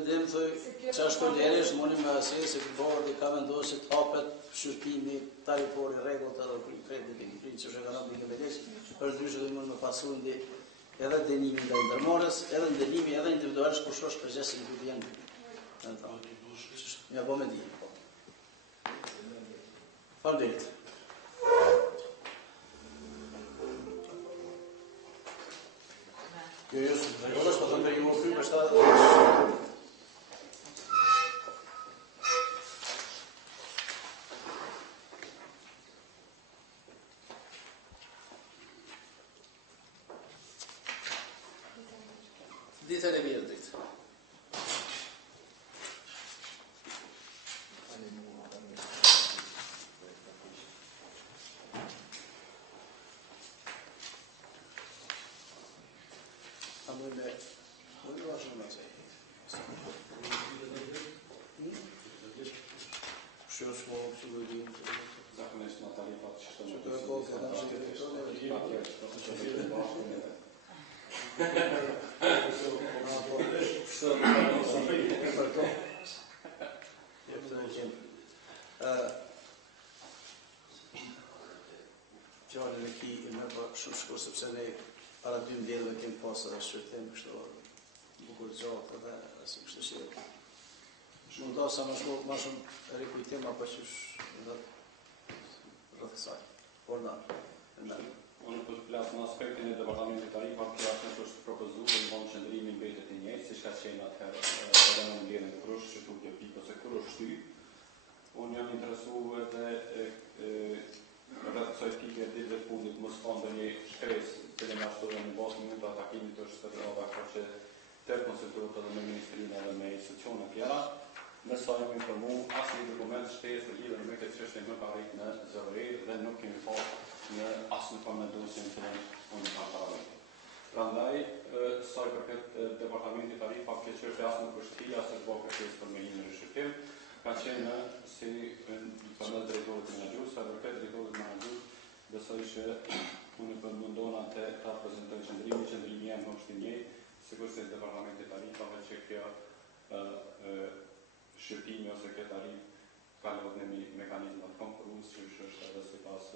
mendim thoj çashtu derish mundi me asaj se bordi ka vendosur të hapet shqyrtimi tarifor i rregullt edhe kreditin që është kanë bërë me lesh për ndryshe do mund të pasundi edhe dënimi ndaj ndërmarrës, edhe ndënimi edhe individualisht kush është përgjegjës në vjen. Ja po me di. Faleminderit. Jo, regulash po të ju ofri për shtatë. Ditën e mirë ditë. Fjallën e ki e mërë shumë shkur, sepse ne para 2 mbjedhve kemë pasë edhe shqyrtim, kështu bukur gjatë edhe si kështu shqirë. Shumë da sa ma shumë rekujtim apo qysh rrëth kësaj. Por da, e mërë. Unë për të plasë në aspektin e departamentit tarifar, kjo ashtë është propozu dhe në vonë qëndrimi mbetet e njëjtë, si shka qenë atëherë edhe në mbjedhën e krush, që tukje pikë ose krush shty. Unë jam interesu edhe rrëth kësaj pike e ditë dhe fundit më s'kandë një shkres të në ashtu dhe në basë minuta atakimit është të rrëva ka që të konsulturët edhe me ministrinë edhe me institucione tjera. Në sa jemi informu, asë një dokument shtes të lidhër me këtë qështë nuk arrit në zërërirë dhe nuk kemi fa në asë në komendusin që në unë kanë parametit. Prandaj, sa i përket departamentit tarifa, këtë qështë asë nuk është tila, asë është bëhë kërkes për me një në rëshqyrtim, ka qenë si për në drejtorit menagjus, sa vërtet drejtorit menagjus, besoj që unë për mundona të reprezentoj qëndrimi jenë në është njëjtë, sikur se departamentit tarifave që kjo shqyrtimi ose këtë tarif kalot në mekanizmat konkurus që është edhe si pas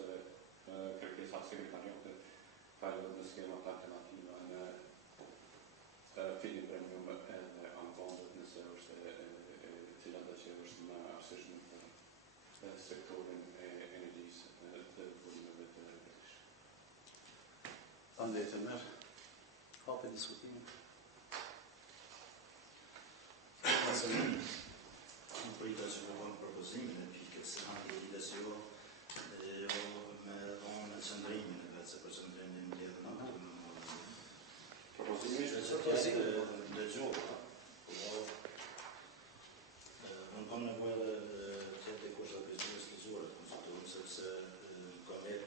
kërkesat sekretariatit kalot në skemat alternativa në feed-in premium edhe unbonded nëse është cilat dhe që është në arsishme për sektorin e energjisë dhe burimeve të elektrish. Faleminderit e mërë. Hape diskutimin. Në përita që përvonë propozimin e pikës, në handi lidës jo me dhonë në qëndrimin e vetë, se për qëndrimin e mbjedhë në këtë më më propozimin që tjetë në gjoha, unë kom nevoj dhe tjetë e kusha biznes të zore të konsultuarëm, sepse komet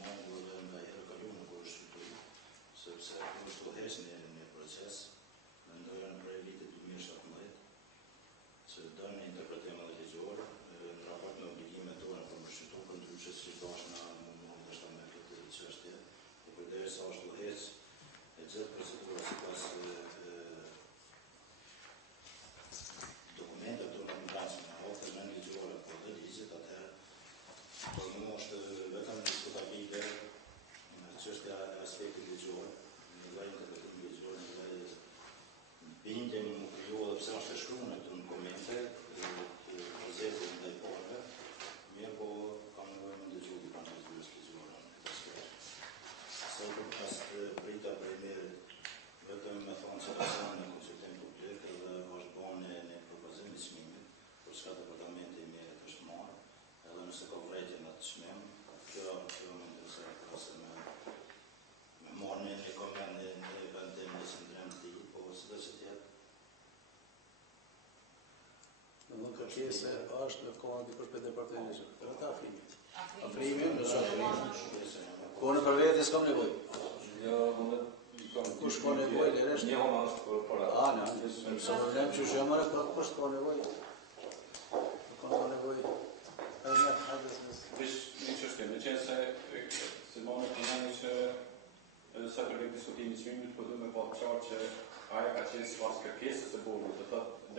mongu dhe nga herë kalu në kërë shqytuj, sepse kërë shtuhesh një proces, në ndojën për e vitit 2017, që dënë një interpretim edhe ligjor, në raport me obligime tona për më shqytu për ndryshe që dashna më nështë me këtë qështje, për përderi sa është luheq e gjithë procedura si pas dokumentet tona në brasme në hofte në ligjore, po dhe ligjit atëherë, për më është vetëm diskutabile në qështja e aspektit ligjor, në vaj interpretim ligjor, në vaj bindje më kryo dhe pse është e shkru në këtë në komente, prozetin dhe i porve, mirë po kam nevoj më ndëgju di kanë të zbjës ligjore në këtë aspekt. Sa për pas të brita për e mirë, vetëm me thonë që pasan në konsultim publik edhe është bane në propozim në qmimit, për shka departamenti i mirët është marë, edhe nëse ka vrejtje në të qmim, kjo më interesat ose me marë në një komend në vendim në qëndrim të ti, po së dhe që tjetë. Në mund kërkese është në komandi për për departamentin për ata afrimit. Afrimin, në shumë ko në për vetë s'kam nevoj. Kush ka nevoj, lërështë? Një hona është për atë. A, në, nëse problem që shëmëre, për kush ka nevoj? Ka nevoj. Vish një qështje, në qenë se më në të nëni që sa përvek diskutimi qmimit, për du me pa qarë që aja ka qenë si pas kërkesës e borë, të thëtë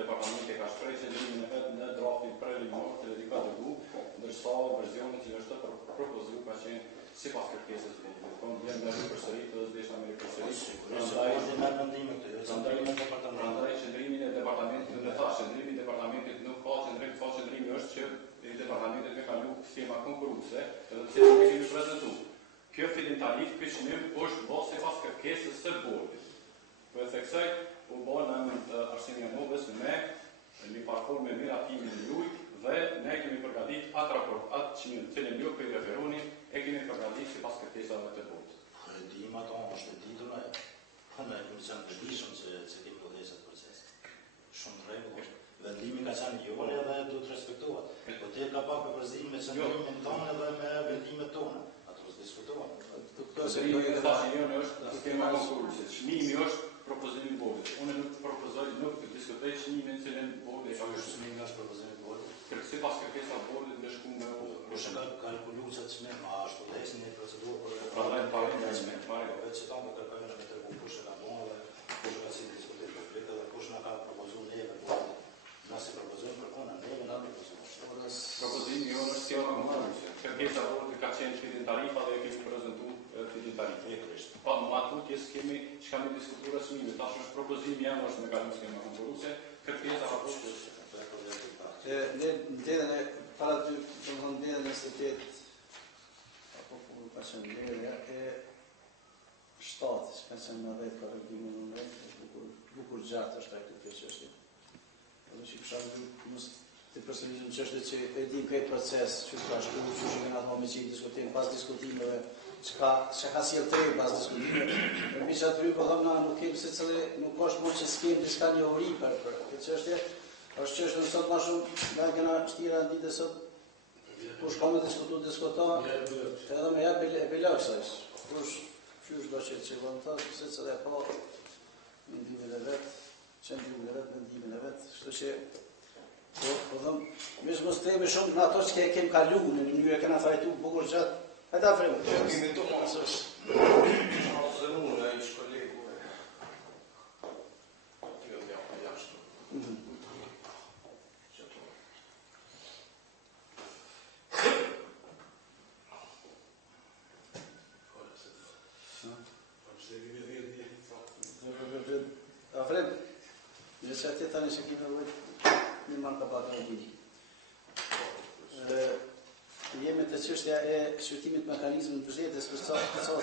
ka qenë sipas kërkesës së vendit. Vjen me përsërit dhe s'deshta me përsërit. Prandaj qendrimi i departamentit në thash, qendrimi i departamentit nuk ka qendrim, ka qendrimi është që i departamentit me kalu schema konkurruese, edhe pse ne kemi prezantuar. Kjo fillim tarif këçnim është bërë sipas kërkesës së bordit. Për theksoj u bën në Arsimia Novës me një parfor me miratimin e juj dhe ne kemi përgatitur atë raport, atë çmim të cilën ju po i referoni, e kemi përgatitur sipas kërkesave të bordit. Dima tonë është ditur në komision të dishëm që kemi vëdhesat proces. Shumë rregull është. Vendimi ka qenë jone dhe duhet të respektohet. Po te ka pak përpërzim me qëndrimin tonë dhe me vendimet tona. Ato është diskutohet. Jone është skema konkurruese. Çmimi është propozimi i bordit. Unë nuk propozoj, nuk diskutoj çmimin që cilën bordi Është çmimi është propozimi i bordit. Sipas kërkesave të bordit me shku me Është kalkuluar se çmim, a është përlesë një procedurë për prandaj parë me çmim. Vetë që tonë të kërkojnë me tregun kush e ka bën dhe kush ka qenë diskutim komplet dhe kush na ka propozuar neve. Nëse propozojmë kërkon neve na propozojmë. Propozimi jonë është skema konkurruese. Kërkesa e bordit ka qenë fillim tarifa dhe e kemi prezantuar fillim tarifë. Pa matutjes kemi çka diskutuar çmimi. Tash është propozimi jam është me kalu skema konkurruese. Kërkesa apo Ne ndjen e para dy, domethënë ndjen e stetet apo ka qenë ndjen e shtatë, ka qenë në 10 korrigimin në bukur gjatë është ai këtë çështje. Edhe si kisha mos të përsërisim çështjet që e dim këtë proces, që ka shkuar, që kemi ato me çik diskutim, pas diskutimeve, çka ka sjell tre pas diskutimeve. Për mbi aty po them na nuk kemi secili, nuk ka shumë që skem diçka një ori për këtë çështje. Është çështje në sot më shumë, nga kena shtira në ditë sot, kush ka me diskutuar, edhe me jap e laksajs. Kush do që vënë të se cële e pa mendimin e vetë, qëndrimin e vetë, mendimin e vetë. Kështu që, po dhëmë, mishë mos të temi shumë në ato që kem kalu, në një e kena fajtu bukur gjatë. Hajta fremë. Qëndrimi të mos është. Ose unë e ish kolegu e... Jo, jashtë. Afrem, nëse atje tani që kemi vëjtë, një marka pak në dini. Jemi të çështja e shqyrtimit mekanizmit të përshtetjes për sa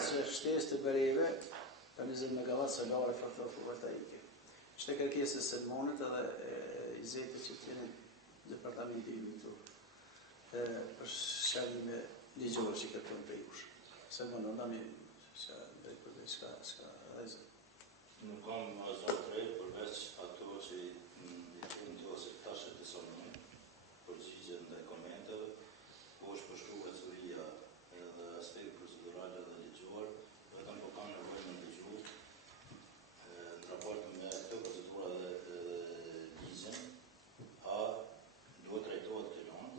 që shtesë të bereve për 20 MW solare fotovoltaike. Ishte kërkesës së Selmonit edhe i Zetit që të jenë departamenti i këtu për shërbime ligjore që kërkojnë prej jush. Selmon ndani që drejt për dhe s'ka rrezë. Nuk kam zonë të rejtë përveç ato që i punë të ose tashe të sonë përgjigjen dhe komenteve, po është përshkru vecuria edhe aspekt procedurale dhe ligjor, vetëm po kam nevojë në ligju në raport me këto procedura dhe ligjen, a duhet trajtohet kënon,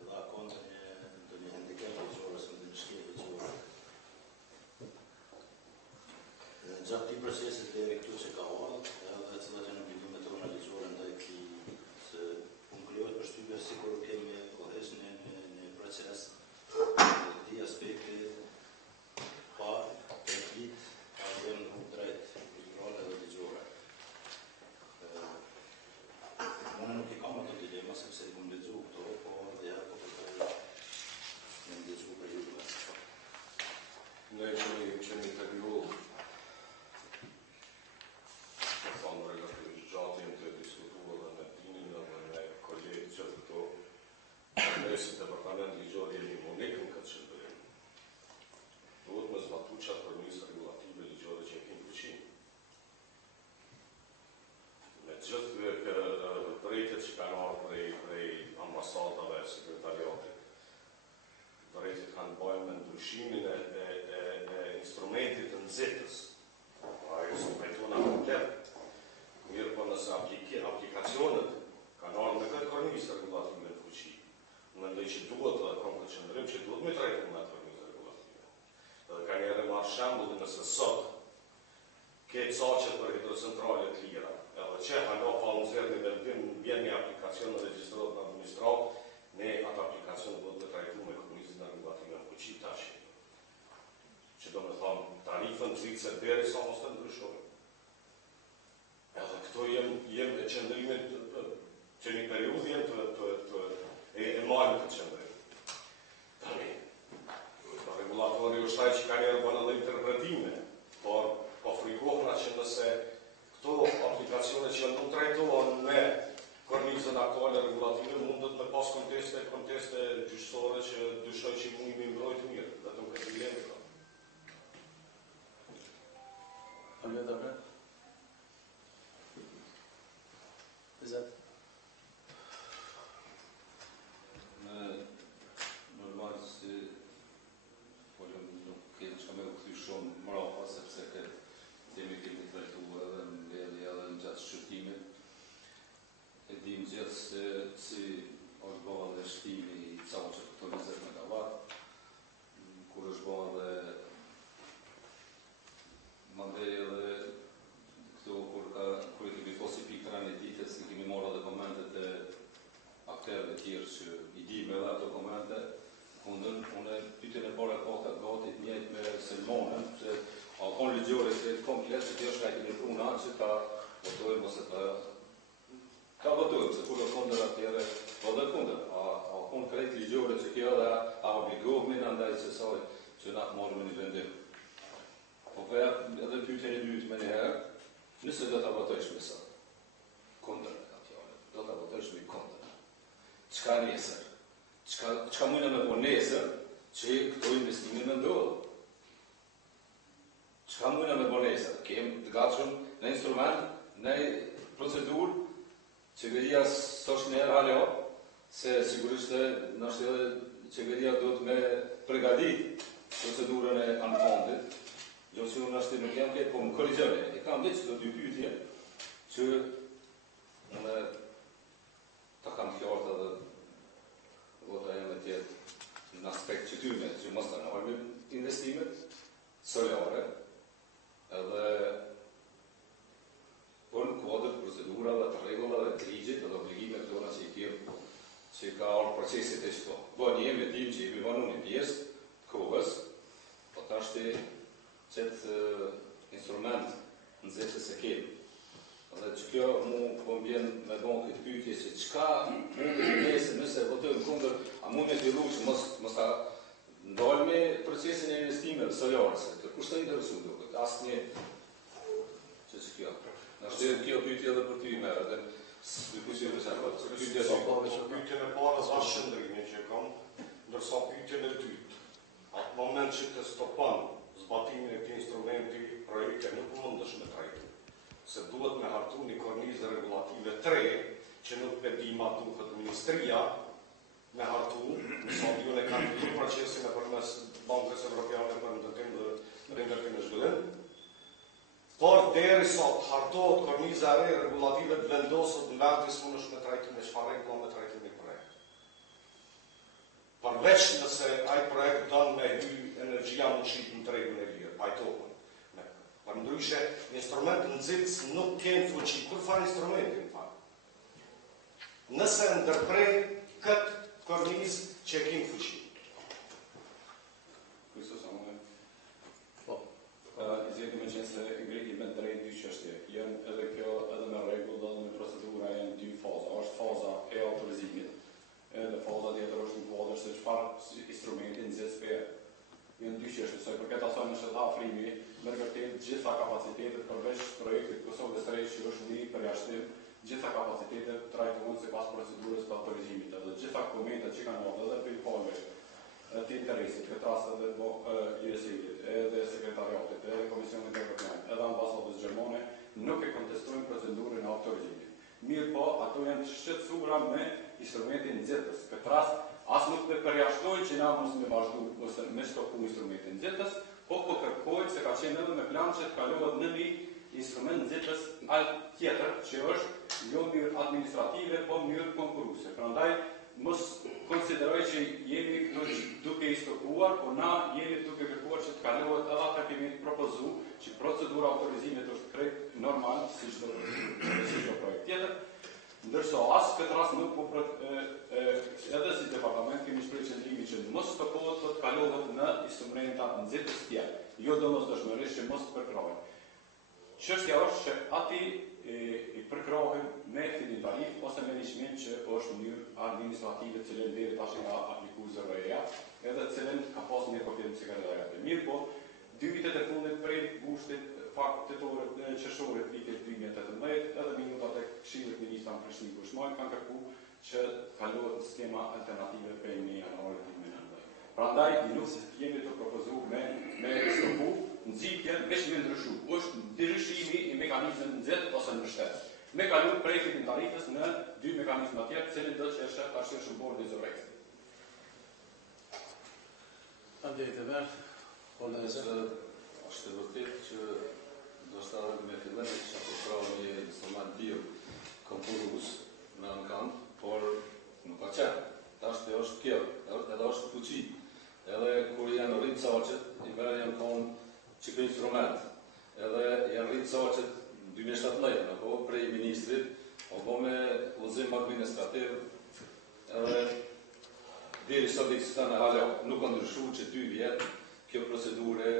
edhe a konë të një handicap ligjor ose të një shkje ligjor. Gjatë ti procesit dhe këtu që ka orë, edhe cilat e në obligime tona ligjore ndaj këtij, se unë krijohet përshtypja sikur kemi odhes në proces, dhe këti aspekte pa e kit, pa dhe në rrugë drejt, procedurale dhe ligjore. Unë nuk I kam ato dilema, sepse I kom lexu këto, po dhe ja po përkoj në lexu për juve. Ne qemi të gjullë si departament ligjor jemi unik në këtë shërbërim. Duhet me zbatu qatë përmisë regulative ligjore që kemi fuqin. Me gjithë drejtet që kanë ardhur prej ambasadave, sekretariatit, drejtet kanë bëjnë me ndryshimin e instrumentit të nxitës. A instrumentuna komplet. Mirë po nëse aplikacionet kanë ardhur me këtë kornisë regulative në fuqin. Mendoj që duhet edhe kam këtë qëndrim që duhet me trajtu me atë përmisë regulative. Edhe ka njerë marrë shembull nëse sot ke caqet për hidrocentrale të lira, edhe që halo pa unë zërë një vendim, vjen një aplikacion në registrot në administrat, ne atë aplikacion duhet me trajtu me komisën regulative në fuqi. se derisa mos të ndryshojë. Edhe këto jem e qëndrimit që një periudhë jem e marrë këtë qëndrim. Tani, regulatori është ai që ka njerë bënë edhe interpretime, por po frikohna që nëse këto aplikacione që nuk trajtohen me kornizën aktuale regulative mundet me pas konteste gjyqësore që dyshoj që mund me mbrojtë mirë, vetëm këtë dilemë ka. Normal si nuk kemë që me u këthy shumë mrapa, sepse këtë temi kemi trajtu edhe në mbledhje edhe në gjatë shqyrtimit. E dim gjithë se si është bëha dhe shtimi i cauqë këto 20 MW, kur është bëha dhe mandej edhe këto kur e kemi fosi pikë rani ditës, në kemi marrë edhe komentet e akterëve tjerë që i dim edhe ato komente, kundën, une pyetjen e parë pata gati të njëjtë me Selmonën, se a kon ligjore se komplet që kjo është kajtë një pruna që ta votojmë ose ta votojmë, se kur do kundër atjere, po dhe kundër, a kon krejt ligjore që kjo dhe a obligohme në ndaj që saj që na të marrë një vendim. Po edhe pyetjen e dytë me njëherë, nëse do ta votojsh me sa, kundër atjere, do ta votojsh me kundër. Qka nesër? Qka mujna me po nesër që këto investime me ndodhë? Qka mujna me po nesër? Kemë të gatshëm në instrument, në procedur, qeveria s'është njerë haljo, se sigurisht nështë edhe qeveria do të me pregadit procedurën e anfondit, jo që unë nështë nuk jam këtë, po më korrigjone. E kam ditë që do t'ju pyetje që në ta kam fjortë edhe vota e me tjetë në aspekt që tyme, që mos të nërme investimet solare, edhe për në kodët, procedurave, të regullave, të ligjit, edhe obligime të tona që i tjerë, që ka orë procesit e qëto. Bo një jemi dim që i bivanu një pjesë të kohës, po të ashtë qëtë instrument në zeqës e kemë. Dhe që kjo mu po mbjen me bon këtë pyetje se qka mund të njëse nëse votojnë kundër, a mund me fillu që mos ta ndalë me procesin e investimeve solare, se të kushtë të interesu do këtë, asë një që kjo. Nështë kjo pyetje edhe për ty i merë, dhe së pyetje në sërë, që pyetje që kam. Pyetjen e parë është shëndrimin që kam, ndërsa pyetjen e dytë, atë moment që të stopon zbatimin e këtij instrumenti, projekte nuk mundesh me trajtu. Se duhet me hartu një kornizë regulative 3, që nuk pedima duhet ministria me hartu, në sondjone kanë të procesin e përmes Bankës Evropiane për ndërtim dhe rindërtim e zhvillim. Por deri sot hartohet korniza e re regulative të vendosët në vendis mund është me trajtim e çfarë rregulla me trajtim e projekt. Përveç nëse ai projekt don me hy energjia mund shit në tregun e lirë, pajtohen. Për ndryshe, instrument në nxitës nuk kenë fuqi, kur fa instrumentin fa. Nëse ndërprej këtë kornizë që kenë fuqi. Kërësë sa më po. I zhjetë me qenë se ngriti me drejt dy qështje. Jenë edhe kjo, edhe me regull, edhe me procedura, jenë dy faza. Është faza e autorizimit, edhe faza tjetër është në kuadër se çfarë instrumentin nxitës për. Jenë dy qështje, se për këtë asaj në shëta afrimi, me vërtet gjitha kapacitetet përveç projektit Kosovës së Re që është një përjashtim, gjitha kapacitetet trajtohen sipas procedurës të autorizimit, edhe gjitha komentet që kanë marrë edhe për palëve të interesit, këtë rast edhe USAID-it, edhe sekretariatit, edhe Komisionit Evropian, edhe ambasadës gjermane, nuk e kontestojnë procedurën e autorizimit. Mirë po, ato janë shqetësuara me instrumentin nxitës. Këtë rast as nuk me përjashtojnë që na mos me vazhdu ose me stopu instrumentin nxitës, po kërkojnë se ka qenë edhe me plan që të kalohet në një instrument nxitës tjetër, që është jo mënyrë administrative, po mënyrë konkurruese. Prandaj mos konsideroj që jemi duke i stopuar, po na jemi duke kërkuar që të kalohet edhe ata kemi propozu që procedura autorizimit është krejt normal, si çdo projekt tjetër. Ndërsa as këtë rast nuk po edhe si departament kemi shprehë qëndrimi që mos stopohet, po të kalohet në instrumenta nxitës tjetër. jo domosdoshmërisht që mos përkrahen. Çështja është që ati i përkrahen me fillin tarif ose me një çmim që është në mënyrë administrative të cilën deri tash ka aplikuar zëroja, edhe të cilën ka pasur një kopje të sekretariatit. Mirë, po 2 vitet e fundit prej gushtit fakt tetorit qershorit vitit 2018, edhe minutat e Këshillit Ministran Krishnik-Kushmaj kanë kërkuar që kalohet në skema alternative prej 1 janarit 2019. Prandaj nuk jemi të propozuar me stopu nxitjen veç me ndryshu. Është ndryshimi i mekanizmit nxit ose mbështet. Me kaluar prej fitim tarifës në 2 mekanizma tjerë, të cilin do të është arsyeshëm bordi zorrek. Andej të merë, është vërtet që ndoshta me fillim kisha përkrahur një instrument dir kompozus me ankam, por nuk ka qenë. Tash të është kjo, edhe është fuqi. Edhe kur janë rritë saqet, i merë janë konë që për instrument. Edhe janë rritë saqet 2017, apo prej ministrit, apo me udhëzim administrativ, edhe deri sot ekziston hala, nuk ka ndryshuar që 2 vjet kjo procedurë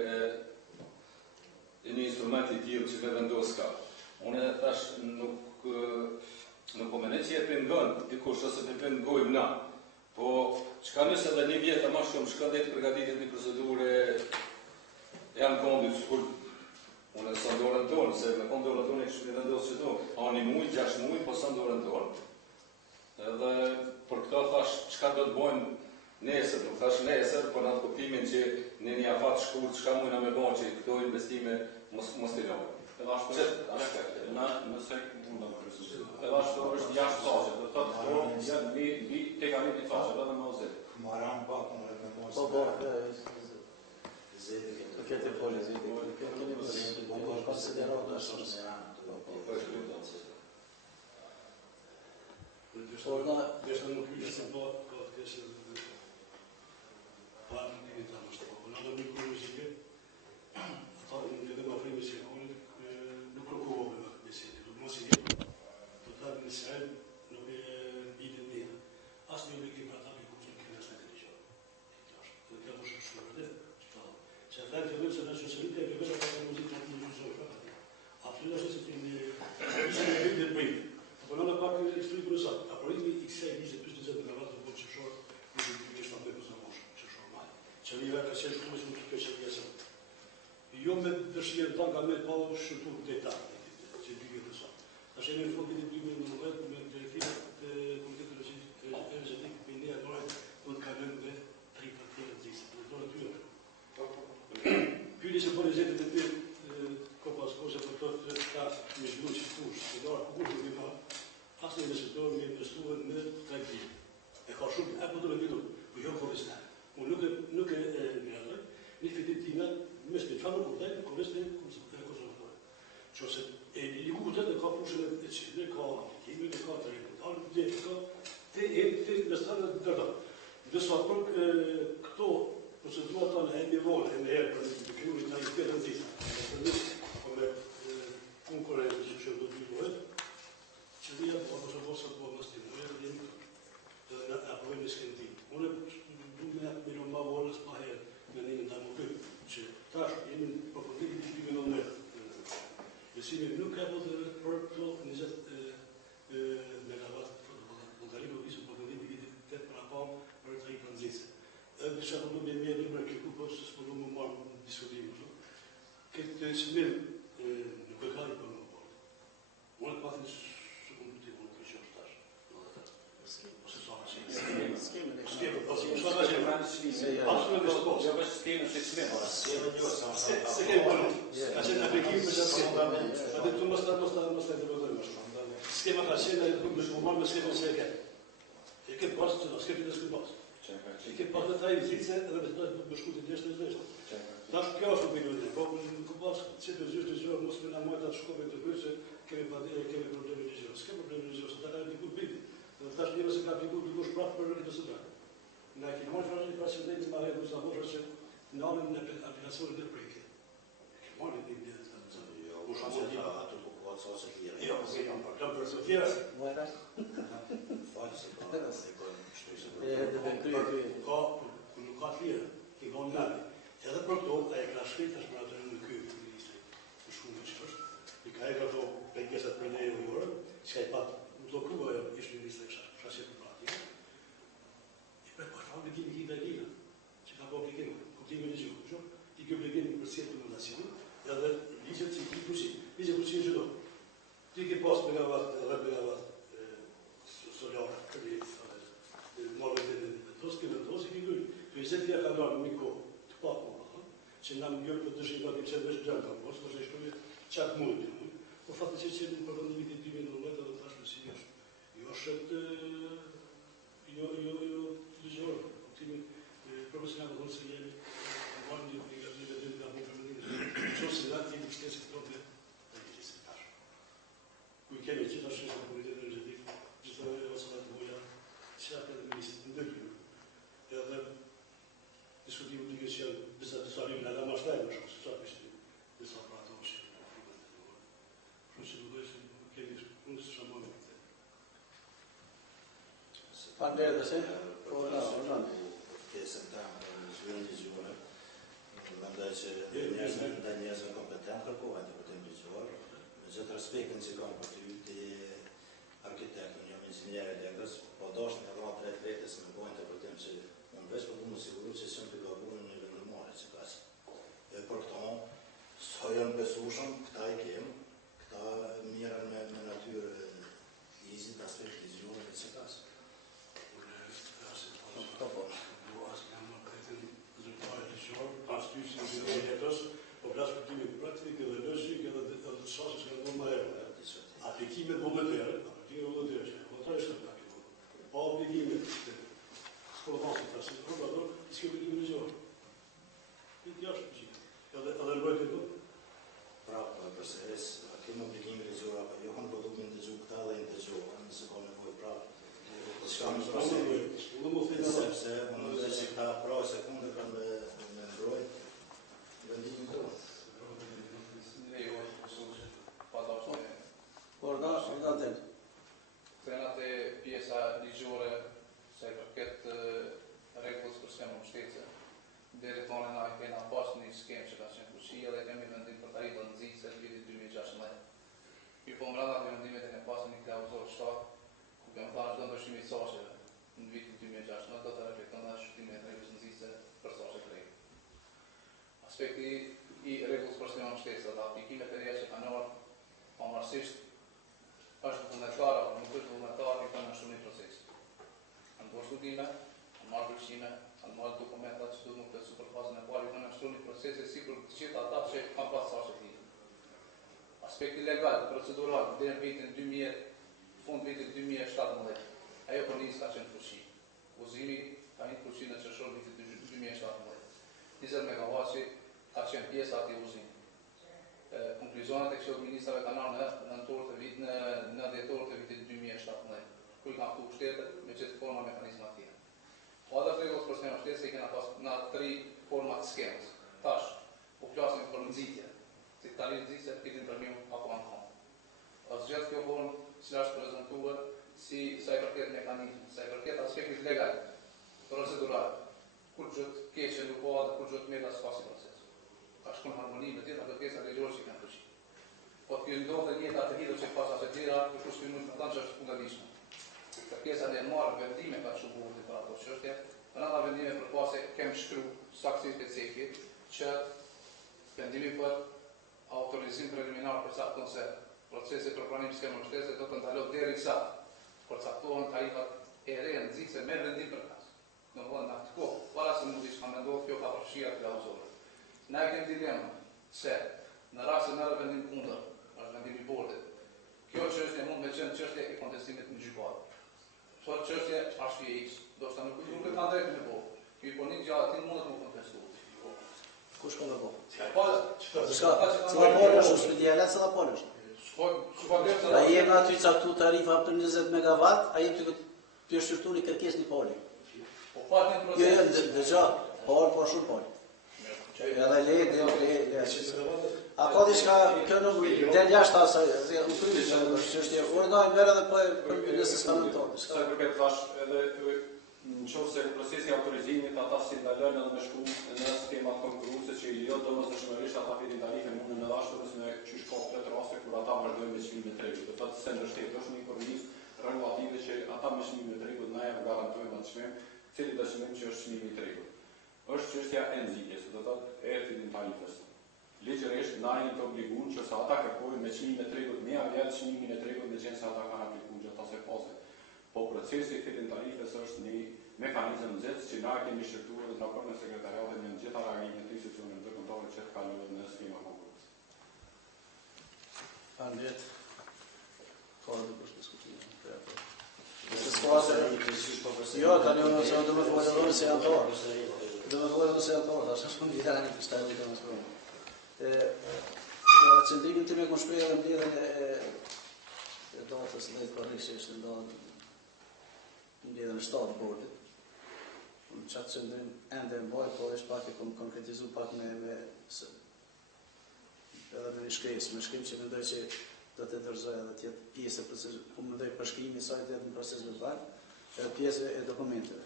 e një instrument i tillë që vendos ka. Unë tash nuk po mendoj që e pengon dikush ose të pengojmë na. Po çka nëse edhe 1 vjet më shumë shkon dhe të përgatitet një procedurë janë kondit kur unë e sa dorën tonë, se me dorën tonë e kështë një vendosë që tonë. Ani muj, 6 muj, po sa dorën tonë. Edhe për këto thash, çka do të bojnë nesër, nuk thash nesër, por në atë kuptimin që në një afat shkurt, çka mujna me bojnë që këto investime mos të lopë. Edhe ashtu nëse mund të kryesoj. Edhe ashtu është jashtë saqe, do të thotë këto janë mbi tek arriti i saqe, edhe më ose. Maram pak në mos. po, Zedi këtë polizit, këtë konsiderat është Deshta nuk ishte se ka të keshë parë në një të mështë. Në dhe një kuriozike, ata në dhe afrimi që nuk kërkohove me meseli. Nuk mos i jetë, të të në Israel nuk e bitin një. Asë një obligim për ata për kurë në kërës në të një. Dhe të është shumë vërdet. Që e thajnë të vëmë se në qësërit e përvesa ka të muzikë në të një zhojë. Absolut është se të një vitë dhe bëjtë. Po në pak e ekstrui kërësat, apërimi i kësaj ligjit 20 MW të bërë qëshorë, nuk është në përkës në moshë, qëshorë majë. Që një verë ka qenë këtu mësë më të keqe pjesën. Jo me dërshirën tonë ka me pa shëtu detatë, që i bigë kërësat. Ta shenë në fund vitit 2019 me direktivat të polititë energetikë për një anorët, do të kalën me 3 partijere të zisë, në tonë të tyre. Pyri se për e zetë të të kopaskose për të ta me zhlu që kush, që dora kukur të vina, asë një investitor me investuar në trajtim. E ka shumë, e po të me vidu, po jo koristar. Unë nuk e mjërë, një fitit tina, mes të qanë kur tajnë, kërës të konservatore. Që ose, një kukur të ka pushën e cilë, ka aplikime, ka të regularë, ka të investarë të dërda. Dësa për këto procedurat në e volë, e me herë, për në këmë në tajnë të rëndisa, me konkurrentë që që do të bëhet, që dhja po në shërbosat po në stimullet dhe jemi të në aprovim në skendim. Unë du me miru ma volës ma herë me një në të më bëjë, që tash jemi në përfëndit i shpime në nërë. Besimi nuk ka po të për këto 20 megawatt fotovoltaik visë përfëndit i vitit 8 për apam për të i tranzisë. Edhe që ato du me mjë një për kërku për që s'po du më marë në diskutimë. Këtë të smim nuk e ka i për në bërë. Unë e patin së këmë të unë kërë që është tash. Ose sa në qenë. Skeme. Ose sa në qenë. Absolut e së posë. Jo është skeme që smim. Se kemë përnë. Ka qenë aplikim për që skeme. Ate të mos të interpretojnë më shumë. Skema ka qenë me shumar me skema se e kemë. E kemë pasë që da skeme të s'ke pasë. E kemë pasë në taj vizice edhe me të të bëshku të deshtë e deshtë. Tash kjo është opinioni, po në këpas që të zyrë të zyrë, mos me në majta të shkove të bërë që kemi probleme në zyrë. S'ke probleme në zyrë, se ta ka dikur biti. Dhe tash njëve se ka dikur dikush prapë për rëllë të së drakë. Në e kinë mojë që pra që dhejtë ma rejtë sa mojë që në anën në aplikacionit dhe prejke. E kinë mojë një një të të të Jo, u shumë që ato të kuat sa se tjera. Jo, se jam për kam për se tjera. Falë se ka, se ka, e dhe të kryet. Nuk ka tjera, i ka në Edhe për këto, a e ka shkrit është për atërën në kërë të ministri të shumë që është, i ka e ka to pengesat për leje u jorën, që ka i patë në blokua e ishtë ministri shasje për pratikë, i për pashtë obligimi ki të lina, që ka po obligimi, kuptimi në gjithë, i kë obligimi për sjetë të nëzacionu, edhe ligjet që i kusi, ligjet kusi në gjithë. Ti ke pas megawatt solare, morë dhe vendos, ke vendos i ke gëj. Kjo 20 vjetë ka nërë në kohë të pak më, që nga më gjërë për dëshim nga tim që të vesh gjërë ka posë, të është e qatë mujë të mujë, po fatë që qëtë në përvëndimit i 2019 edhe të ashtë mësimi është. Jo shëtë, jo ligjore, optimit profesional të thonë se jemi në marë një vedim nga më përvëndimit, që se nga të jetë kështesit të me të një të tashë. Kuj kemi gjitha shëtë në komitet energetik, gjitha osolat të voja, që atë edhe ministrit në dërgjë, edhe diskutimin të që janë disa arim në edhe mashtajnë, në shumë, se qatë ishte disa prato që në filmet e nërë. Shumë që të dojë se kemi unë së shamon e këtë. Falënderit dhe se? Pjesën tamë në zhvillën ligjore, mendoj që njerëzve kompetent kërkohen të vërtetë ligjore, me gjithë respektin që kam për ty, ti arkitekt, unë jam inxhinier elektrës, po dashur të rrallë drejt vetes me bojnë të vërtetë që unë veç për më siguru që s'jam të gabuar në vendimore që ka që. E për këto, s'ka janë besueshëm, këta i kem, këta mirën me natyrë izit, aspekt ligjore dhe që ka që. Aplikimet volontere, volontere është të takë. Pa obligimet, s'kolovansit të asë, probator, i s'ke obligime ligjore. Këtë jashtë përgjime. Edhe në bëjt e do? Pra, përseres, kemë obligime ligjore, apo jo kanë produktin të gjuhë këta dhe në të gjuhë, nëse ka nevoj pra. Shka më përseres, sepse, më dhe që këta pra e sekunde kanë me mbrojt vendimin të rrë. Organet. Krenat e pjesa ligjore se përket rregullës për skemë mbështetëse. Deri tonë na kena pas një skemë që ka qenë fushia dhe kemi vendim për tarifën nxitëse në vitin 2016. Ky po mbrapa të vendimit e pas një klauzulë 7 ku kemi thënë çdo ndryshim i sasheve në vitin 2016 do të reflekton në shtimin e rregullës nxitëse për sashe të reja. Aspekti i rregullës për skemë mbështetëse dhe aplikimet e reja që kanë ardhur pavarësisht është vullnetar apo nuk është vullnetar i kanë shumë një proces. Në bërë studime, në marrë vërshime, në marrë dokumentat që duhet nuk të superfazën e parë i kanë shumë një proces e si për të gjitha ata që kanë pas sashe të lidhë. Aspekti legal, procedural, dhe në vitin fund vitin 2017, ajo për njës ka qenë fushi. Uzimi ka një fushi në qërshor vitin 2017. 20 megawatt ka qenë pjesë ati uzimi. Konkluzionet e këshillit ministrave kanë ardhur në dhjetor të vitit 2017, ku i kanë ftuar shtetet me çdo forma mekanizma të tjera. Edhe rregullat për skemë shtesë kena pas në 3 forma të skemës. Tash, po flasim për nxitje. Si tani nxitje kitin premium apo ankon. Zgjatë kjo formë që është prezantuar si sa i përket mekanizmit, sa i përket aspektit legal, procedural, kur çdo keqë nuk po atë kur çdo meta spasi proces. Ka shkon harmoni me tjetër kërkesa ligjore që kanë fuqi. Po të ndodhë njëta të lidhur që pas asaj tjera, kush që mund të thonë që është fundatishme. Kërkesa e marrë vendime ka shumë për ato çështje, për ata vendime për pase kemë shkruar saksi specifik që vendimi për autorizim preliminar për sa koncert, procesi për pranim skemë mbështetëse do të ndalohet derisa përcaktohen tarifat e reja nxitëse me vendim për kas. Domthonë në këtë kohë, para se mundi të ndodhë kjo ka përfshirë klauzulë. Na e kemi dilemë se në rast se merr vendim kundër, është vendimi i bordit. Kjo çështje mund të qenë çështje e kontestimit në gjykatë. Kjo çështje është fix, do të nuk e ka drejtë me bë. Ky punit gjatë aty mund të kontestuar. Kush ka bë? Po, Cila polë është studiala, cila polë është? Ai jep aty caktu tarifa për 20 megawatt, ai jep ty shqyrtuni kërkesë një polë. Po fatin proces. Jo, dëgjoj, po shumë polë. Edhe le. A ka diçka kjo nuk del jashtë asaj, u kryej çështje. Unë do të merr edhe për nëse s'ka mentor. Sa i përket thash edhe Në qoftë se procesi i autorizimit ata si ndalojnë edhe me shku në sistemat konkurruese që jo domosdoshmërisht ata fitin tarife mundën edhe ashtu me qysh komplet raste kur ata vazhdojnë me çmimin e tregut. Do thotë se mbështet është një kornis regulative që ata me çmimin e tregut na ja garantojnë atë çmim, cili do çmim që është çmimi i tregut. Është çështja e nxitjes, do thotë e fitin tarifës. Ligjërisht na janë të obliguar që sa ata kërkojnë me çmimin e tregut, me avjat çmimin e tregut me qenë se ata kanë aplikuar gjithasë faze. Po procesi i fitim tarifës është një mekanizëm nxehtës që na kemi shërtuar dhe raport në sekretariatin në gjitha reagimet e institucioneve ndërkombëtare që të kalojnë në skema konkursi. Faleminderit. Ka për diskutim. Se skuadra jo, tani unë do të më folë se janë dorë. Do të folë se janë dorë, tash është një tani të shtajmë të mësoj. Qëndrimin tim e kam shprehur në mbledhjen e datës në korrektisht ndodhi mbledhjen e shtatë bordit. Unë qatë qëndrim ende mbaj, po është pak e kom konkretizu pak me edhe me një shkres, me shkrim që mendoj që do të ndërzoj edhe tjetë pjesë e proces, ku mendoj përshkrimi saj të jetë në proces verbal, edhe pjesë e dokumenteve.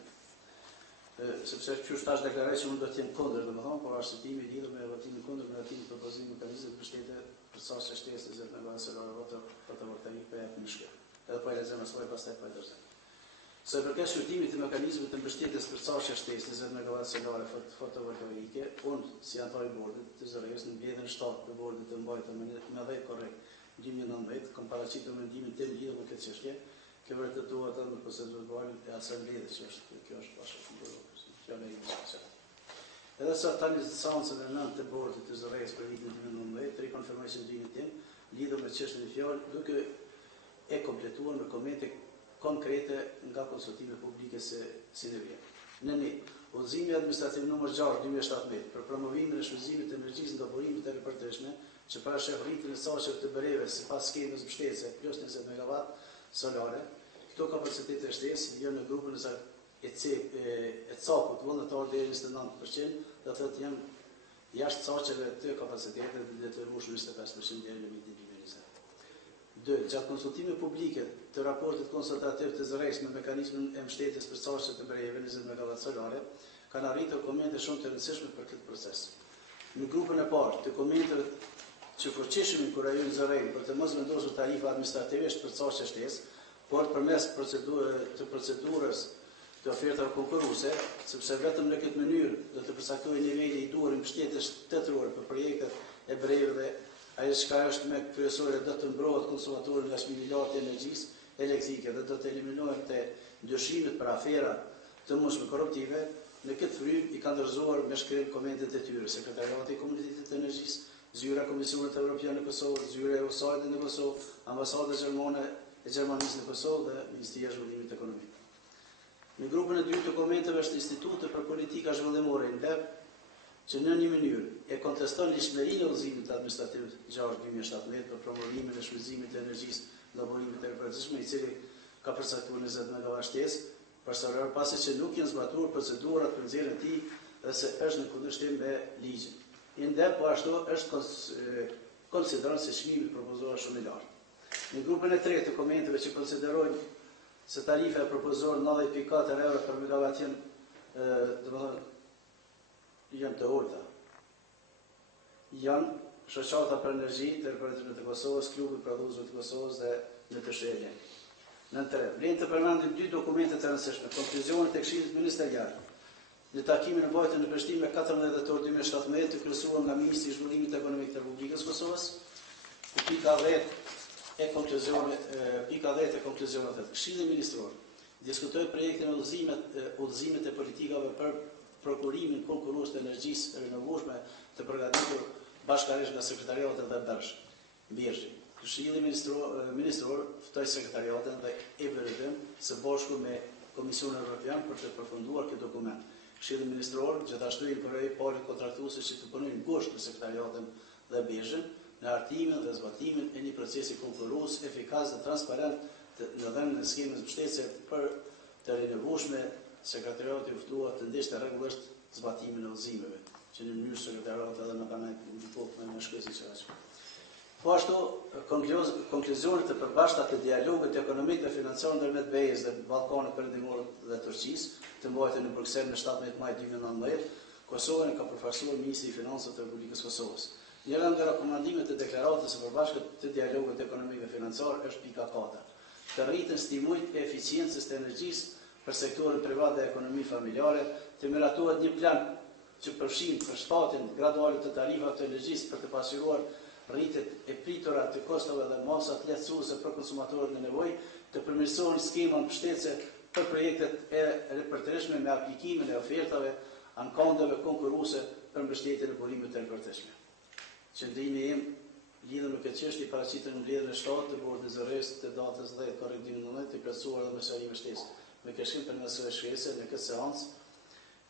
Sepse që është tash deklaraj që unë do t'jem kondër, dhe më thonë, por arsëtimi lidhur me votimin kondër, me votimin propozim mekanizëm për shtete për sa që shtesë të zërë me banë fotovoltaik për jepë në shkjo. Edhe po e lezëm asoj, pastaj po e dërzëm. Se përket shqyrtimit të mekanizmit të mbështetjes për çështje shtesë 20 MW solare fotovoltaike, unë si antar i bordit të zërës në mbledhjen 7 të bordit të mbajtur me 10 korrekt 2019, kam paraqitur mendimin tim lidhur me këtë çështje, që vërtetuar atë në procedurën verbale e asambleës që është kjo është bashkëpunëtor. Kjo në diskusion. Edhe sa tani seancën e 9 të bordit të zërës për vitin 2019, tri konfirmoj qëndrimin tim lidhur me çështjen e fjalë, duke e kompletuar me komente konkrete nga konsultime publike si në vjetë. Në një, udhëzimi administrativ nr. 6/2017 për promovimin e shfrytëzimit të energjisë në dobërimet e ripërteshme që parashef rritjen e saqeve të bereve sipas skemës mbështetëse plus 20 MW solare, këto kapacitete e shtesë janë në grupin e cakut vullnetar deri në 29%, do thotë janë jashtë saqeve të kapacitetet të detyrueshme 25% deri në vitin 2020. 2. Gjatë konsultime publike të raportit konsultativ të zërejsh me mekanizmin e mbështetjes për saqe të bereve 20 MW solare, kanë arritur komente shumë të rëndësishme për këtë proces. Në grupën e parë të komenteve që fuqishëm kur ajo zërej për të mos vendosur tarifa administrativisht për saqe shtesë, por përmes procedurës të ofertave konkurruese, sepse vetëm në këtë mënyrë do të përcaktojë niveli i duhur i mbështetjes tetërore për projektet e bereveve. Ajo çka është me kryesore do të mbrohet konsumatorin nga çmimi i lartë të energjisë elektrike dhe do të eliminohen të ndryshimet për afera të mosme korruptive. Në këtë frym i kanë dorëzuar me shkrim komentet e tyre Sekretariati i Komunitetit të Energjisë, Zyra e Komisionit Evropian në Kosovë, Zyra e USAID në Kosovë, Ambasada Gjermane e Gjermanisë në Kosovë dhe Ministria e Zhvillimit Ekonomik. Në grupën e dytë të komenteve është Instituti për Politika Zhvillimore INDEP, që në një mënyrë e konteston lishmërinë e udhëzimit administrativ 6/2017 për promovimin e shfrytëzimit të energjisë në dobërimet e ripërteshme, i cili ka përcaktuar 20 MW shtesë për solar, pasi që nuk janë zbatuar procedurat për nxjerrjen e tij dhe se është në kundërshtim me ligjin. INDEP po ashtu është konsideron se çmimi propozuar shumë i lartë. Në grupën e tretë të komenteve që konsiderojnë se tarifa e propozuar 90.4 euro për megawatt domethënë janë të ulta. Janë shoqata për energji të ripërteshme të Kosovës, Klubi i Prodhuesve të Kosovës dhe në të shenjë. Në tre, vlen të përmendim dy dokumente të rëndësishme, konkluzionet e Këshillit Ministerial. Në takimin e mbajtur në Prishtinë me 14 dhjetor 2017 të kryesuar nga Ministri i Zhvillimit Ekonomik të Republikës Kosovës, ku pika 10 e konkluzionet e Këshillit Ministror diskutoi projektin e udhëzimit e politikave për prokurimin konkurrues të energjisë rinovueshme të përgatitur bashkërisht nga Sekretariatet dhe Birgji. Këshilli Ministror ftoi Sekretariatin dhe EBRD së bashku me Komisionin Evropian për të përfunduar këtë dokument. Këshilli Ministror gjithashtu i përrej palët kontraktuese që të punojnë ngushtë me Sekretariatin dhe Birgjin në hartimin dhe zbatimin e një procesi konkurrues efikas dhe transparent në dhënien e skemës mbështetëse për të rinovueshme. Sekretariati uftua të ndeshte rregullisht zbatimin e udhëzimeve, që në mënyrë sekretariati edhe më kanë ndihmuar me shkëlqyesi që është. Po ashtu, konkluzionet e përbashkëta të dialogut ekonomik dhe financiar ndërmjet BE-s dhe Ballkanit Perëndimor dhe Turqisë, të mbajtur në Bruksel në 17 maj 2019, Kosovën ka përfaqësuar Ministri i Financave të Republikës Kosovës. Njëra nga rekomandimet e deklaratës së përbashkët të dialogut ekonomik dhe financiar është pika 4. Të rritën stimujt e eficiencës të energjisë për sektorin privat dhe ekonomi familjare, të miratohet një plan që përfshin përshtatjen graduale të tarifave të energjisë për të pasqyruar rritjet e pritura të kostave dhe masat lehtësuese për konsumatorët në nevojë, të përmirësohen skema mbështetëse për projektet e ripërtërishme me aplikimin e ofertave ankondeve konkurruese për mbështetjen e burimit të ripërtërishme. Qëndrimi im lidhur me këtë çështje paraqitet në mbledhjen e 7 të bordit zërres të datës 10 korrekt 2019 të plotësuar dhe me seri mbështetës. Me këshillim për mësues shkresë në këtë seancë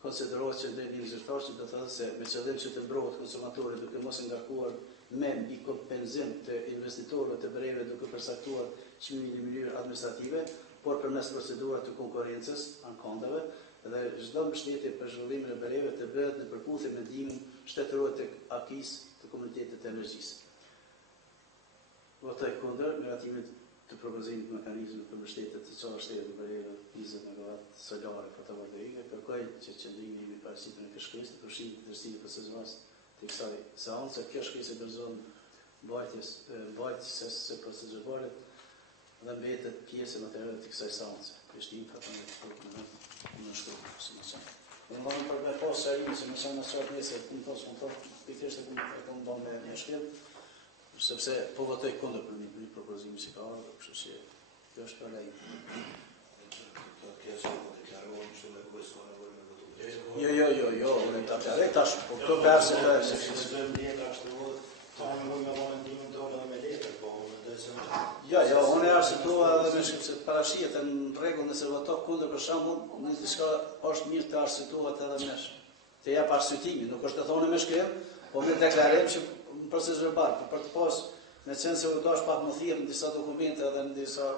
konsiderohet që deri në zyrtar që do të thotë se me qëllim që të mbrohet konsumatori duke mos ngarkuar me mbi kompenzim të investitorëve të breve duke përcaktuar çmimin në mënyrë administrative, por përmes procedurave të konkurrencës ankondeve dhe çdo mbështetje për zhvillimin e breve të bëhet në përputhje me ndihmën shtetërore tek AKIS të Komunitetit të Energjisë. Votoj kundër miratimit të propozimit të mekanizmit për mbështetje të çfarë shtetit të breve 20 MW solare fotovoltaike, kërkoj që qëndrimi i paraqitjen e kësaj shkresë të përfshijë ndërsimin e procedurës të kësaj seance. Kjo shkresë dorëzon mbajtjes së procedurës dhe mbetet pjesë materiale të kësaj seance. Është informacion në shkollë, si më thënë. Unë vëmë për me pas seri, se më thënë në çfarë pjesë të kontos pikërisht e kam bën me shkrim, sepse po votoj kundër për një propozim si ka ardhur, kështu që kjo është për lejë. Jo, unë ta klaroj tash, po këto pjesë të Jo, unë arsitua edhe me shkip se parashihet në rregull nëse voto kundër për shembull, në diçka është mirë të arsituohet edhe me të jap arsyetimin, nuk është të thonë me shkrim, po me deklarim që në proces verbal, për të pas me qenë se votosh pak më thirrë në disa dokumente edhe në disa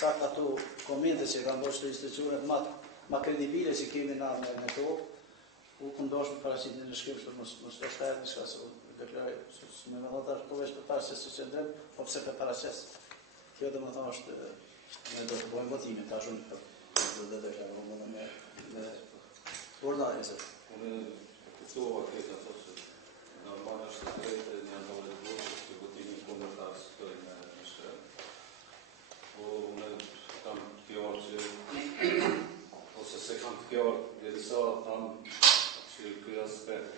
saktë ato komente që kanë bërë institucionet më kredibile që kemi në to, u kundosh me paraqitjen në shkrim për mos të shkajë diçka se deklaroj se më votar po veç për paraqitje së qendrën, po pse për paraqitje. Kjo do të thonë është ne do të bëjmë votimin tash unë do të deklaroj me urdhën e zot. Unë kërcova këtë ato që normal është drejtë një anëve të votës që votimin kundër ta arsitoj me shkrim. Po unë kam fjallë që ose se kam fjallë dhe disa tam që ky aspekt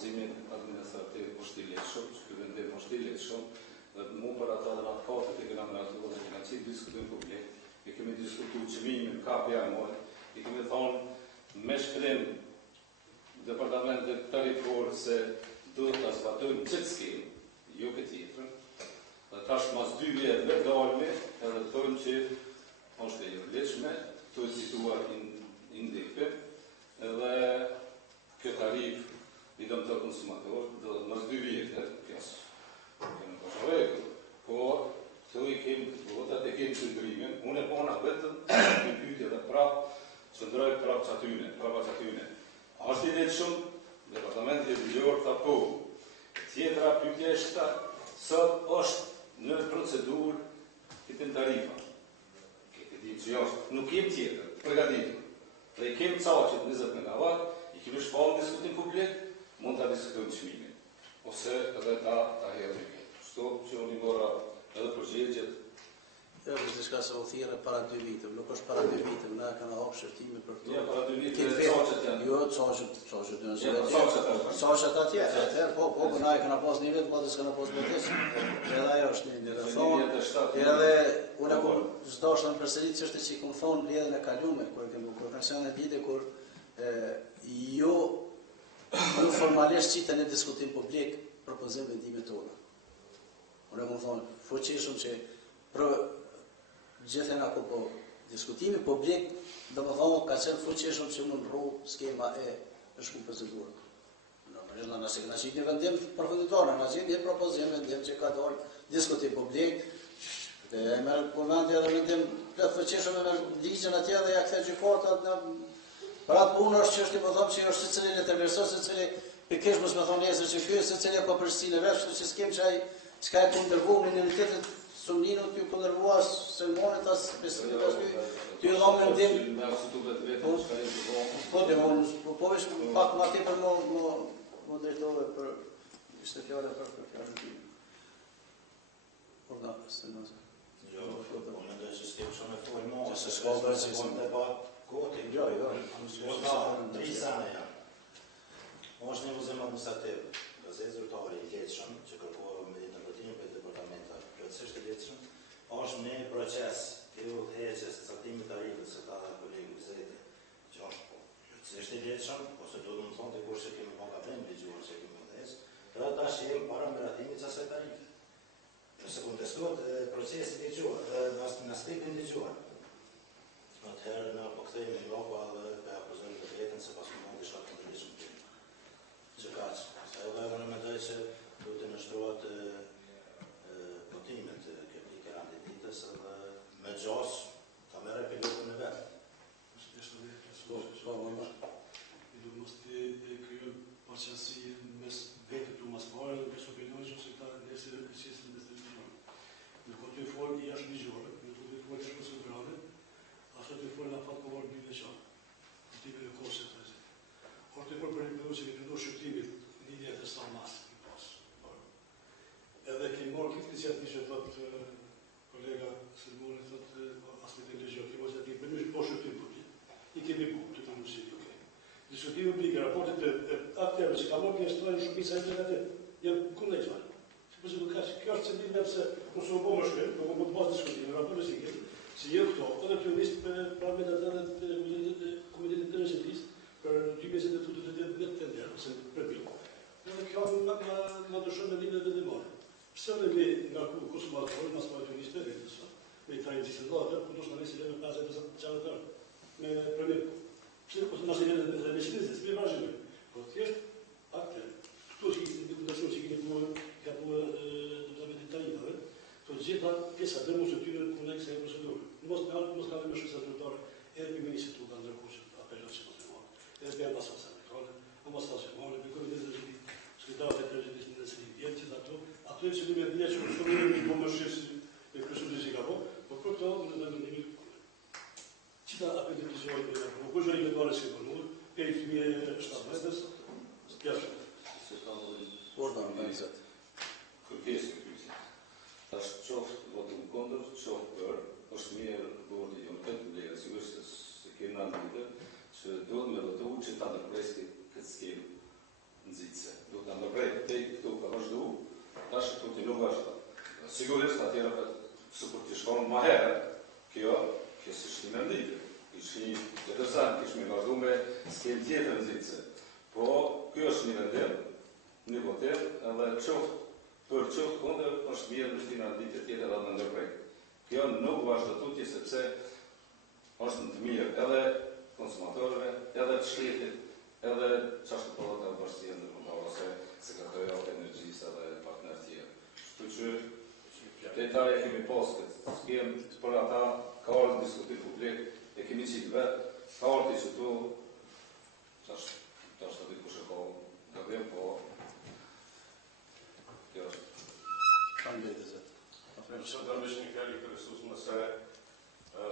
zimin administrativ është i lehtëshëm, që ky vendim është i lehtëshëm, dhe mu për ata dhe atë fatet e këna mëratuar dhe këna qitë diskutim publik, i kemi diskutu qëmimin, kapja e mojë, i kemi thonë me shkrim departamentet perifor se do të zbatojnë qëtë skemë, jo këtë tjetër, dhe tash mas 2 vjetëve dalme edhe të thonë që është e lehtëshme, të e situar indikpe, edhe këtë tarif i dëmë të konsumator, dhe mas 2 vjetër, kësë. Nuk është rregull, por këto i kemi votat e kemi qëndrimin, unë e pona vetëm në pyetje dhe prapë qëndroj prapë qatyne. Ashtë i lehtëshëm, departamenti e Vlorë tha po. Tjetra pyetja është sot është në procedurë këtë tarifa. Këtë ditë që jashtë, nuk kem tjetër, përgatitur. Dhe i kemi caqet 20 MW, i kemi shpallë diskutim publik, mund të diskutojmë çmimin. Ose edhe ta herë. Shto që unë i mora edhe përgjegjet. Kjo është diçka se u thirrë para 2 viteve, nuk është para 2 viteve, ne kanë hapur shërtimin për këto. Ja, para 2 viteve çaqet janë. Jo, çaqet janë. Çaqet atje. Atëherë po, na e kanë pas një vit, po s'ka na pas vetes. Edhe ajo është një rrethon. Edhe unë kur s'dashëm përsërit çështë që kum thonë mbledhjen e kaluar, kur kemi qenë ditë kur jo formalisht qitën e diskutim publik propozim vendimet tona. Unë kam thonë, fuqishëm që për gjithën ako po diskutimi publik, dhe më thonë, ka qenë fuqishëm që më nërru skema e shku procedurë. Nëse këna qitë një vendim përfunditor, në qitë një propozim vendim që ka dorë diskutim publik, e merë përmendje dhe vendim plët fuqishëm e merë ligjën atje dhe ja këthe gjykatat në për atë punë është që është i më thomë që është se cili le të vlerësoj, se cili pikërisht mos më thonë nesër që kjo, se cili ka përgjegjësinë e vet, kështu që s'kem çaj s'ka e kundërvu në unitetet Sumnino t'ju kundërvua Selmonit as Besrimit as t'ju dha mendim. Po dhe po vesh pak ma tepër më drejtove për ishte fjale për fjale të por da, se nëse. Jo, po mendoj se s'kem shumë e formo, se s'ka që s'kem të bat kote. Jo. Tri sene janë. Është një vëzim administrativ, gazet zyrtare i lehtëshëm, që kërkohet me interpretimin për departamentar plotësisht i lehtëshëm, është një proces i udhëheqjes caktimit tarifës së ta kolegu Zeti, që është plotësisht i lehtëshëm, ose do të më thonë dikush se kemi bërë gabim ligjor se kemi udhëheqë, dhe tash jemi para miratimit të asaj tarife. Nëse kontestohet procesi ligjor, në aspektin ligjor, atëherë na po kthehemi në Europë dhe pe akuzojmë të vetën se pas mund diçka kundërligjshme. Që kaq. Edhe unë mendoj se duhet të nështrohet votimet ke pike randititës edhe me gjas ta merre pilotën e vetë. I duhet mos të kryon përqansi mes vetë të mas pare dhe mes opinionës ose ta nëse rëqesin mes të ligjore. Në këtë të folë i ashtë ligjore, në këtë të folë i ashtë procedurale, ashtë të folë në fatë kohër një veçanë, në time dhe kohës e të rëzit. Orë të folë për një përru që këtë do shqiptimit një djetë e sa masë në pasë. Edhe kemi morë këtë iniciativë që thotë kolega Selmoni, thotë aspektin ligjor, kemi morë iniciativë për një po shqiptim për i kemi bu të të mundësi. Diskutimi publike, raportet e akterëve që ka morë pjesëtojnë shumica e integrativ, jenë kundërgjore. Sepse do ka kjo është qëllim sepse mos u bë më shpejt, do të bëj diskutim, raportet si këto, si jenë këto, edhe të nisë për parametrat e komitetit të rrezidentisë për 2022 të jetë vetë tender, ose përpik. Edhe kjo më dëshon me lidhje të demore. Pse ne nga konsumatorët, mas paracionistë të vetës, me tradicionin do ku do të shënojë se me 50% çfarë me premier. Pse ose mos e vjen me shitjes, me vazhdim. Po thjesht atë këtu që dëshon që keni ka po departamentin tarifave, to gjitha pjesa dhe mos e tyre konekse e procedurë. Mos ka më shumë statutare, edhe për ministrit u kanë ndërkuar apelon që mos e marr. Edhe për ambasadën centrale, ambasadën centrale, për komitetin e rrezidentit, sekretarët e rrezidentit në Serbia, që ato që më vjen që shumë po më shis e kështu rrezik apo, po për këto në ndërmjetimi çita apetit të zgjuar, po kush ai që do të shkojë, e fëmijë shtatës, jashtë. Ordan organizat. Kërkesë kryesore. Tash qoftë votim kundër, qoftë për, është mirë bordi jonë këtë vlerë, sigurisht se kena ndite, që duhet me votu që ta ndërpresi këtë skemë nxitse. Duhet ta ndërprej te këtu ka vazhdu, tash këtu të nuk vazhdo. Sigurisht atjera për për të shkonë ma herë, kjo si shki me ndike. Ishki interesant, kish me vazhdu me skemë tjetër nxitse. Po, kjo është një vendim, një votim, edhe qoftë për qoftë kundër është mirë në shtina ditë tjetër edhe në ndërprej. Kjo nuk vazhdo tutje sepse është në të mirë edhe konsumatorëve, edhe të shtetit, edhe qashtë të pëllat e bërësia në këndar, ose sekretariat e energjisë edhe partner tjerë. Shtu që detaje kemi posë këtë skemë, për ata ka orë të diskutit publik, e kemi qitë vetë, ka orë të që tu, qashtë të ditë kushe ko, të vim, po, Që dërmish një fjali kërësus nëse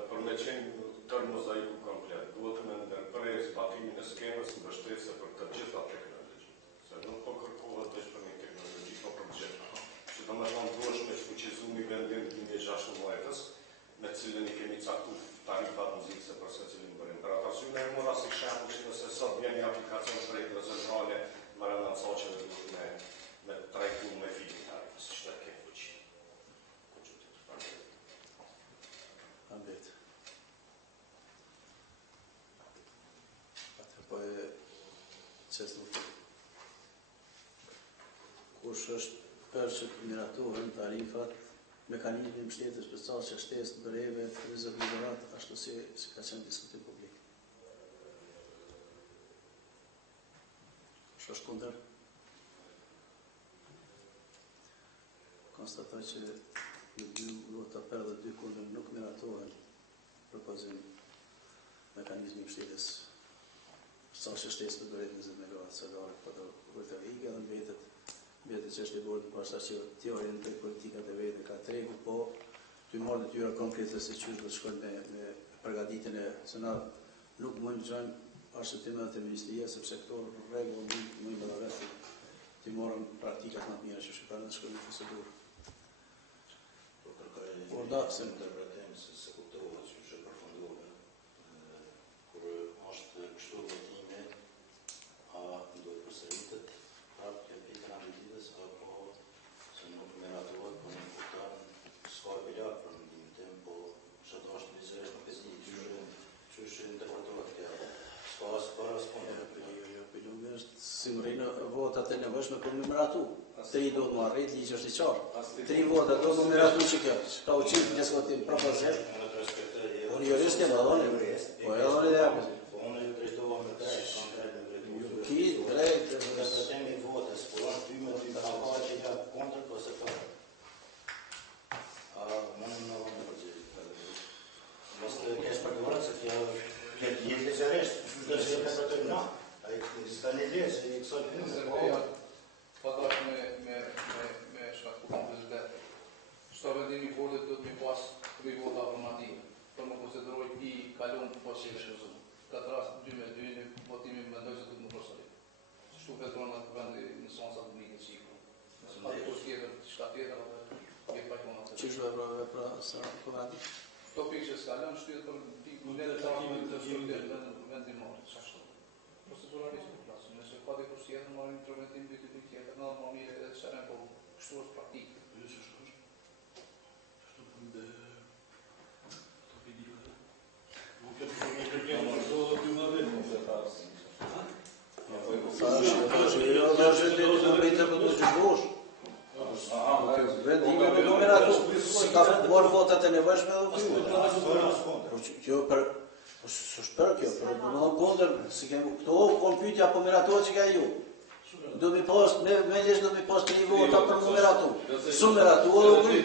për me qenë tërë mozaiku komplet, duhet me ndërprej zbatimin e skemës në bështese për të gjitha teknologji. Se nuk po kërkohet veç për një teknologji, po për gjitha. Që do me thonë duesh me shfuqizu një vendim 2016, me cilën i kemi caktu tarifat nxitse për se cilin bërim. Për ata syne e mora si shemë që nëse sot vjen një aplikacion shtrejt dhe zëndrale, më rënda të soqeve duhet me trajtu me fiti tarifës, që të ke fuqi. Ambet. Atë po e qësë nuk kush është për që të miratohen tarifat, mekanizmi i mbështetjes për ca që shtesë të breve, 20 miliard, ashtu si ka qenë diskutim publik. Është kundër? Konstatoj që në 2 vota për dhe 2 kundër nuk miratohen propozim mekanizmi i mbështetjes sa që shtesë të bëret 20 miliard salare, po do vërtet ige dhe mbetet Vjetë që është i bordë, pashta që teorin të politikat e vete ka tregu, po të marrë dhe tyra konkrete se qështë dhe shkojnë me përgatitin e se na nuk mund të gjojnë arshëtimet të ministria, sepse këto regullë mund të vetë të marrën praktikat në të mira që shkojnë të shkojnë në procedurë. Po kërkoj Por da, se interpretim se kuptova që është përfundove. Kur është kështu votimi, a duhet përsëritet prapë kjo pikë analitës apo se nuk miratohet, po nuk kupton s'ka biljak për mendimin tim, po çdo është bizërisht nuk e di çu interpretohet kjo. S'ka respondë. është simrinë votat e nevojshme për me miratu. 3 do të marrit, ligjë është i qartë. 3 vota do të miratu që kjo. Ka u qitë në votim propozim. Unë jurist jam edhe unë. Po edhe unë jam. Po unë ju drejtova me drejt, konkret me drejt. Ki drejt. Interpretimi i votës, po është 2 me 2 ka që ka kontër ose për. Mund në mos të kesh përgjuar se kjo jetë legjërisht, çdo gjë ka të na. Ai s'ka një legjë, i kësaj Serbia patash me shkakun president. Çdo vendim i votit do të pas 3 vota afirmative. Për më konsideroj i kalon pas shëshëzon. Këtë rast 2-2 në votimin mendoj se do të më përsëri. Kështu vetëm në vendi në sonsa publike sikur. Nëse pa të tjetër, çka tjetër apo e pa konë. Çish do pra sa komandi. To pikë që s'kalon shtyhet për pikë në takimin të shtyhet vendimor. Çfarë? Proceduralisht në plasë. Nëse ka dikur tjetër marrim interventim diku tjetër, në më mirë edhe çfarë po kështu është praktikë. Vendime me numeratu, si ka marrë votat e nevojshme dhe kjo për është për kjo, për në kondër, si kemë këto konë pytja po miratohet që ka ju. Do mi pas, me lesh do mi pas 3 vota për numeratu. Su miratu, o do kërë.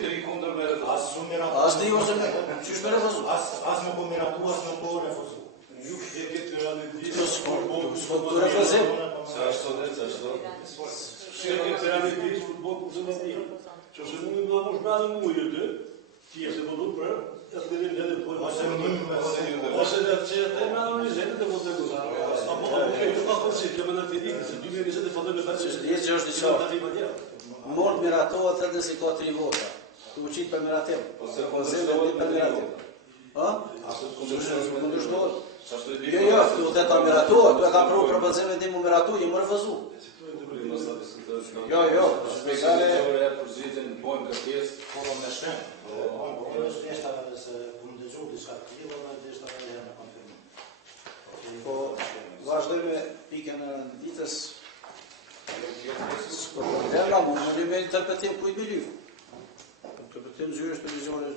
As 3 ose me, qysh me refuzu? As me po miratu, as me po refuzu. Ju e këtë realitet. S'ko të refuzim. Se këtë realitet futbol për të të që se mund të më shbadë mujë të, ti e se po du për, e të dirin edhe për ose dhe të që e me në njëzete të votë të guzarë. Apo të ka përsi, kjo me në të ditë, se 2020 e fatër me të që Ligjë është i qartë. Mund miratohet edhe si ka 3 vota. Të uqit për miratim. Ose vendim për miratim. Ha? Kundërshtohet. Jo, tu të ta miratohet, tu e ka pru propozim vendim u miratu, i më refuzu. Jo, Shpegare përzitën bojnë kërkes. Po me shem. Po është neshta se ku më dëgju diska të tjilë, dhe neshta e në konfirmim. Po, vazhdoj me pikën e ditës. S'ko problema, mu më një me interpretim ku i biliv. Interpretim zyrës të ligjore